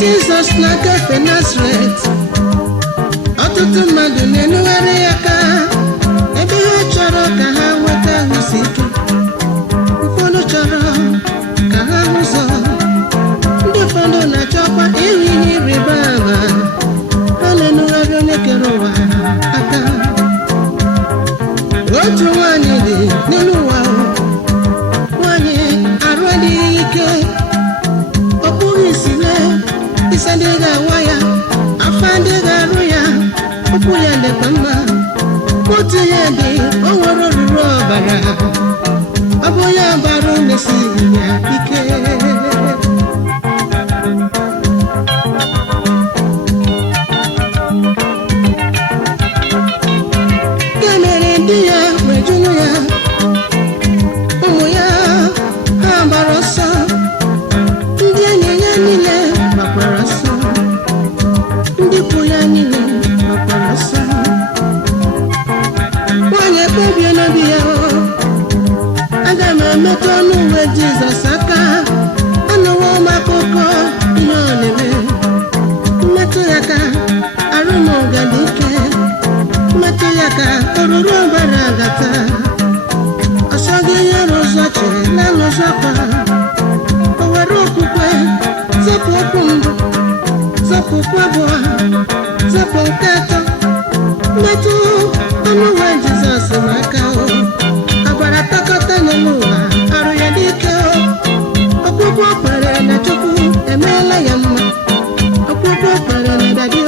Jesus na-agafe Nazareth, ọtụtụ mmadụ na-enugharị aka ebe ha chọrọ ka ha nweta ahụisi ike. Ụfọdụ chọrọ ka ha hụ ụzọ, ndị ụfọdụ na-achọkwa ịhụ ihe ịrịba ama. Ha na-enugharị onye kere ụwa aka. Otu nwaanyị dị n'elu ụwa, nwaanyị arụ adịghị ike, ọ bụghị isi isi adịghị awa ya, afọ adịghị arụ ya, ụkwụ ya dịkwa mma. Otu ihe dị, o nwere oruru ọbara, ọ bụ ya ọbara na-esighị ya ike. Ya mere ndị ya mejuru ya, ụmụ ya ha gbara ọsọ, ndị enyi ya niile gbakwara ọsọ, ndị ikwu ya niile gbakwara ọsọ. Nwaanyị ekpebie n'obi ya, aga m emetụ ọnụ uwe Jizọs aka. Anụwo m akụkọ ihe ọ na-eme, mmetụ ya ka arụ m ga-adị ike, mmetụ ya ka oruru ọbara gata. Ọsọ gị nyere ụzọ chere na n'ụzọ kwa, o were okwukwe zapụ okwu mbụ, zapụ okwu abụọ, zapụ nke atọ, metụ ọnụ uwe Jizọs n'aka. Agbara takọta n'elu ụwa, arụ ya dị ike. Ọkpụkpụ kwere na Chukwu emeela ya mma, ọkpụkpụ kwere na Dadi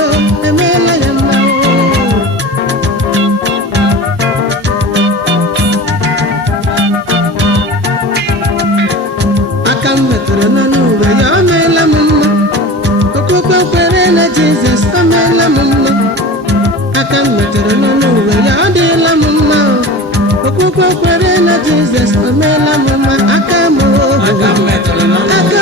emeela ya mma. Aka m metụrụ n'ọnụ uwe ya, o meela m mma. Ọkpụkpụ kwere na Jizọs, o meela m mma. Aka m metụrụ n'ọnụ uwe ya, ọ dịla m mma. Ọkpụkpụ kwere na Jizọs, o meela m mma. Aka m metụrụ n'ọnụ aka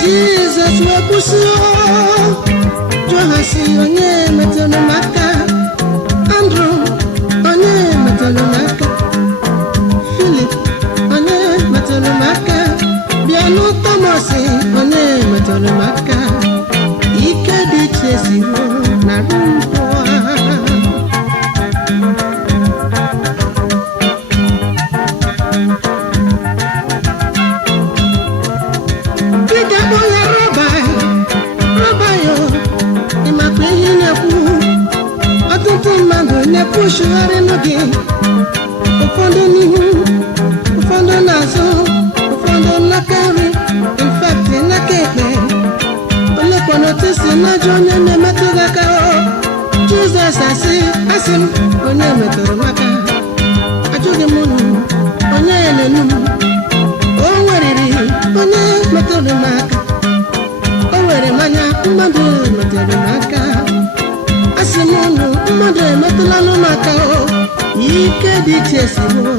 Jizọs wee kwụsị, jụọ ha sị, onye metụrụ m aka? Andrew, onye metụrụ m aka? Philip, onye metụrụ m aka? Bịanụ Thomas, onye metụrụ m aka? Ike dị iche siwo na rụmpụa. Ọtụtụ mmadụ na-epushigharị n'oge, ụfọdụ n'ihu, ụfọdụ n'azụ, ụfọdụ n'aka nri, infect n'aka ekpe. Olekwana otu si n'ajọ onye na-emetụ gị aka. Jizọs asị m, onye metụrụ m aka? Ajụghị m unu, onye na-enu m? O nweriri onye metụrụ m aka. O were mmanya, mmadụ metụrụ m aka. Asị m unu, mmadụ emetụla m aka. Ike dị iche siwo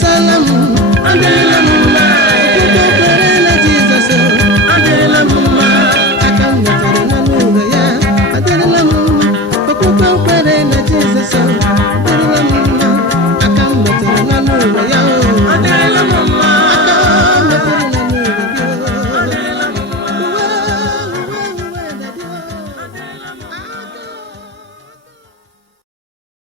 Salam,